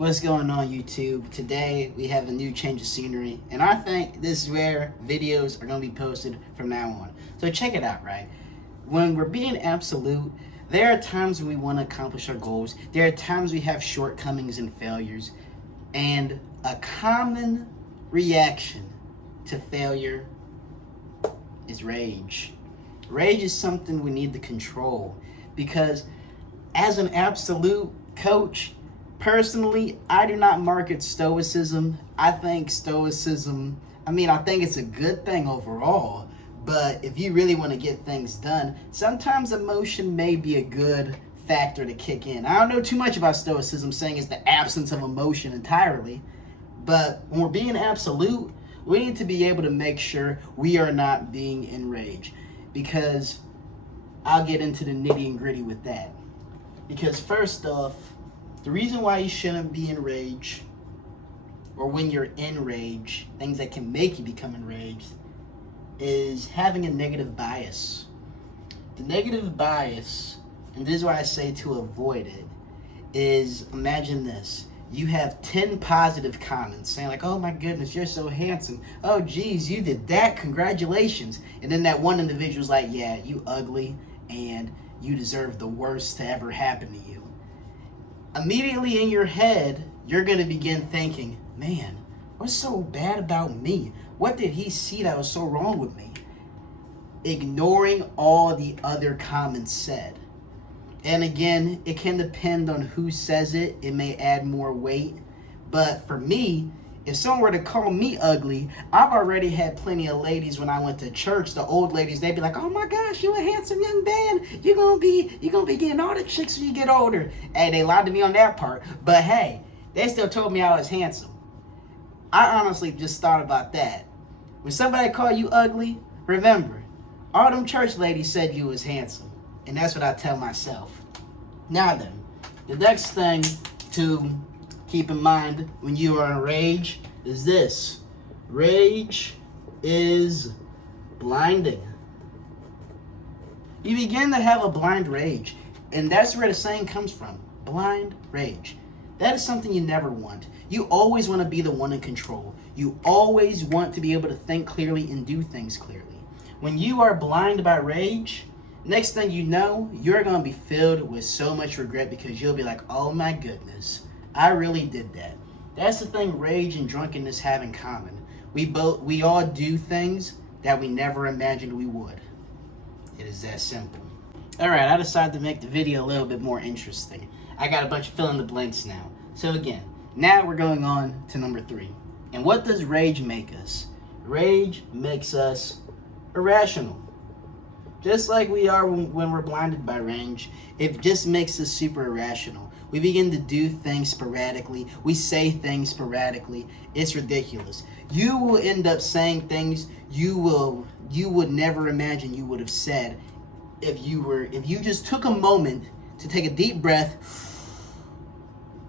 What's going on, YouTube? Today we have a new change of scenery, and I think this is where videos are going to be posted from now on. So check it out, right? When we're being absolute, there are times when we want to accomplish our goals. There are times we have shortcomings and failures, and a common reaction to failure is rage. Rage is something we need to control because as an absolute coach, personally, I do not market stoicism. I think it's a good thing overall. But if you really want to get things done, sometimes emotion may be a good factor to kick in. I don't know too much about stoicism, saying it's the absence of emotion entirely. But when we're being absolute, we need to be able to make sure we are not being enraged. Because I'll get into the nitty and gritty with that. Because first off, the reason why you shouldn't be enraged, or when you're enraged, things that can make you become enraged, is having a negative bias. The negative bias, and this is why I say to avoid it, is imagine this. You have 10 positive comments saying like, oh my goodness, you're so handsome. Oh geez, you did that, congratulations. And then that one individual's like, yeah, you ugly and you deserve the worst to ever happen to you. Immediately in your head, you're going to begin thinking, man, what's so bad about me? What did he see that was so wrong with me? Ignoring all the other comments said. And again, it can depend on who says it. It may add more weight. But for me, if someone were to call me ugly, I've already had plenty of ladies when I went to church, the old ladies, they'd be like, oh my gosh, you a handsome young man. You're gonna be getting all the chicks when you get older. Hey, they lied to me on that part. But hey, they still told me I was handsome. I honestly just thought about that. When somebody call you ugly, remember, all them church ladies said you was handsome. And that's what I tell myself. Now then, the next thing to keep in mind when you are in rage is this. Rage is blinding. You begin to have a blind rage. And that's where the saying comes from. Blind rage. That is something you never want. You always want to be the one in control. You always want to be able to think clearly and do things clearly. When you are blind by rage, next thing you know, you're going to be filled with so much regret because you'll be like, oh my goodness, I really did that. That's the thing rage and drunkenness have in common. We all do things that we never imagined we would. It is that simple. Alright, I decided to make the video a little bit more interesting. I got a bunch of fill in the blanks now. So again, now we're going on to number 3. And what does rage make us? Rage makes us irrational. Just like we are when we're blinded by rage, it just makes us super irrational. We begin to do things sporadically. We say things sporadically. It's ridiculous. You will end up saying things you would never imagine you would have said if you just took a moment to take a deep breath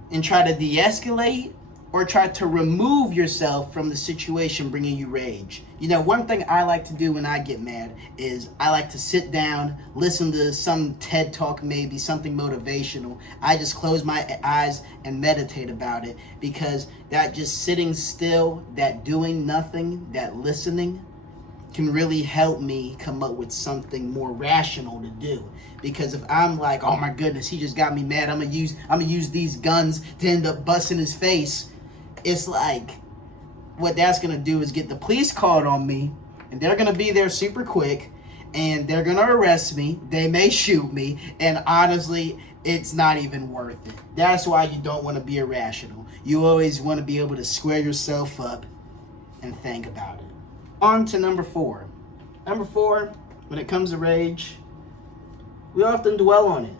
and try to de-escalate or try to remove yourself from the situation bringing you rage. You know, one thing I like to do when I get mad is I like to sit down, listen to some TED Talk, maybe something motivational. I just close my eyes and meditate about it because that just sitting still, that doing nothing, that listening can really help me come up with something more rational to do. Because if I'm like, oh my goodness, he just got me mad, I'm gonna use these guns to end up busting his face. It's like, what that's going to do is get the police called on me, and they're going to be there super quick, and they're going to arrest me. They may shoot me, and honestly, it's not even worth it. That's why you don't want to be irrational. You always want to be able to square yourself up and think about it. On to number 4. Number 4, when it comes to rage, we often dwell on it.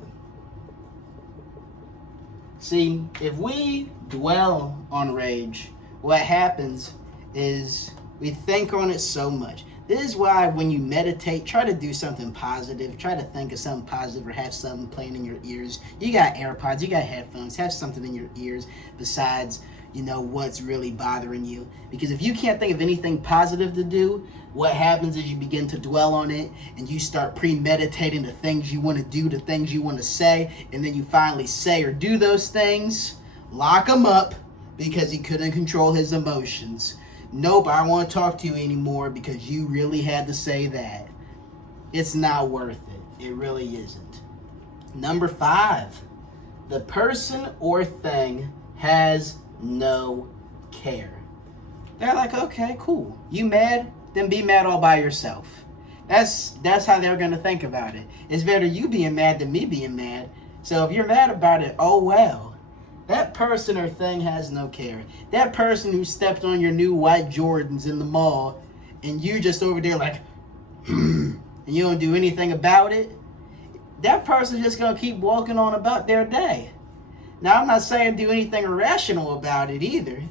See, if we dwell on rage, what happens is we think on it so much. This is why when you meditate, try to do something positive. Try to think of something positive or have something playing in your ears. You got AirPods, you got headphones. Have something in your ears besides, what's really bothering you. Because if you can't think of anything positive to do, what happens is you begin to dwell on it and you start premeditating the things you want to do, the things you want to say, and then you finally say or do those things. Lock him up because he couldn't control his emotions. Nope, I don't want to talk to you anymore because you really had to say that. It's not worth it. It really isn't. Number 5, the person or thing has no care. They're like, okay, cool. You mad? Then be mad all by yourself. That's how they're going to think about it. It's better you being mad than me being mad. So if you're mad about it, oh well. That person or thing has no care. That person who stepped on your new white Jordans in the mall and you just over there like, and you don't do anything about it, that person's just going to keep walking on about their day. Now, I'm not saying do anything irrational about it either,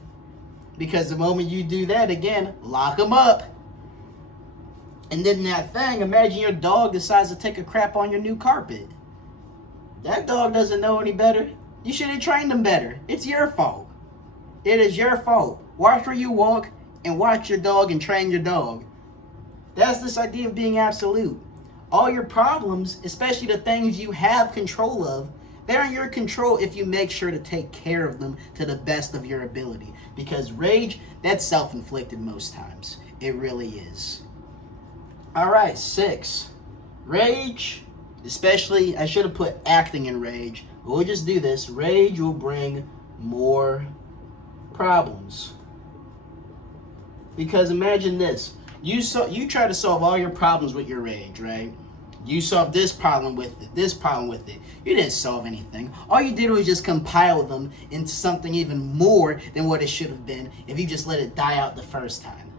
because the moment you do that, again, lock them up. And then that thing, imagine your dog decides to take a crap on your new carpet. That dog doesn't know any better. You should have trained him better. It's your fault. It is your fault. Watch where you walk and watch your dog and train your dog. That's this idea of being absolute. All your problems, especially the things you have control of, they're in your control if you make sure to take care of them to the best of your ability. Because rage, that's self-inflicted most times. It really is. All right, 6. Rage, especially, I should have put acting in rage. We'll just do this. Rage will bring more problems. Because imagine this. You try to solve all your problems with your rage, right? You solved this problem with it, this problem with it. You didn't solve anything. All you did was just compile them into something even more than what it should have been if you just let it die out the first time.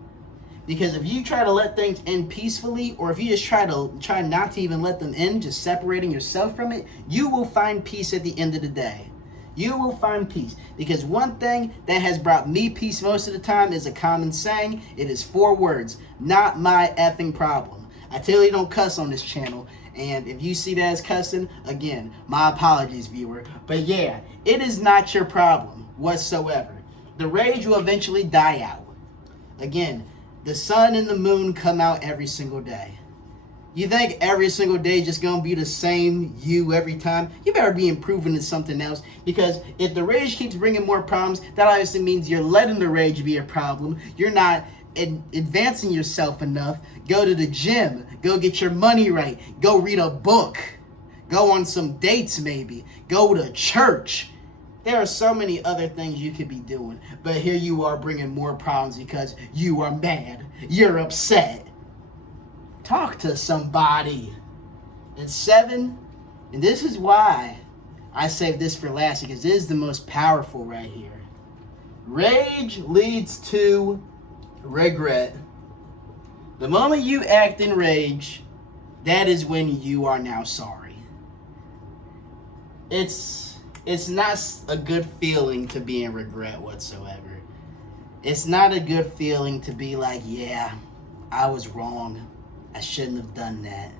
Because if you try to let things end peacefully, or if you just try not to even let them end, just separating yourself from it, you will find peace at the end of the day. You will find peace. Because one thing that has brought me peace most of the time is a common saying. It is 4 words. Not my effing problem. I tell you, don't cuss on this channel. And if you see that as cussing, again, my apologies, viewer. But yeah, it is not your problem whatsoever. The rage will eventually die out. Again, the sun and the moon come out every single day. You think every single day is just going to be the same you every time? You better be improving in something else. Because if the rage keeps bringing more problems, that obviously means you're letting the rage be a problem. You're not advancing yourself enough. Go to the gym. Go get your money right. Go read a book. Go on some dates maybe. Go to church. There are so many other things you could be doing. But here you are bringing more problems because you are mad. You're upset. Talk to somebody. And 7, and this is why I saved this for last, because it is the most powerful right here. Rage leads to regret. The moment you act in rage, that is when you are now sorry. It's not a good feeling to be in regret whatsoever. It's not a good feeling to be like, yeah, I was wrong. I shouldn't have done that.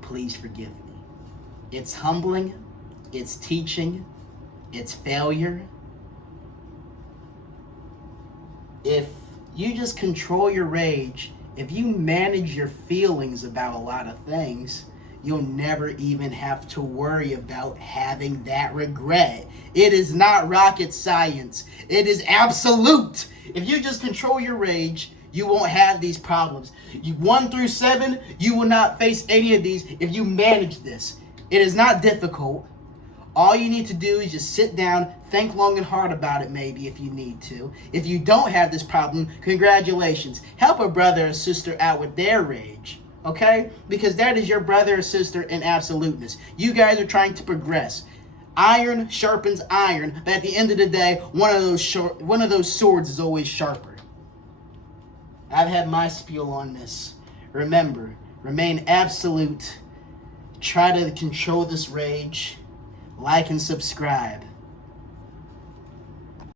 Please forgive me. It's humbling. It's teaching. It's failure. If you just control your rage, if you manage your feelings about a lot of things, you'll never even have to worry about having that regret. It is not rocket science. It is absolute. If you just control your rage, you won't have these problems. 1 through 7, you will not face any of these if you manage this. It is not difficult. All you need to do is just sit down, think long and hard about it maybe if you need to. If you don't have this problem, congratulations. Help a brother or sister out with their rage, okay? Because that is your brother or sister in absoluteness. You guys are trying to progress. Iron sharpens iron, but at the end of the day, one of those swords is always sharper. I've had my spiel on this. Remember, remain absolute. Try to control this rage. Like and subscribe.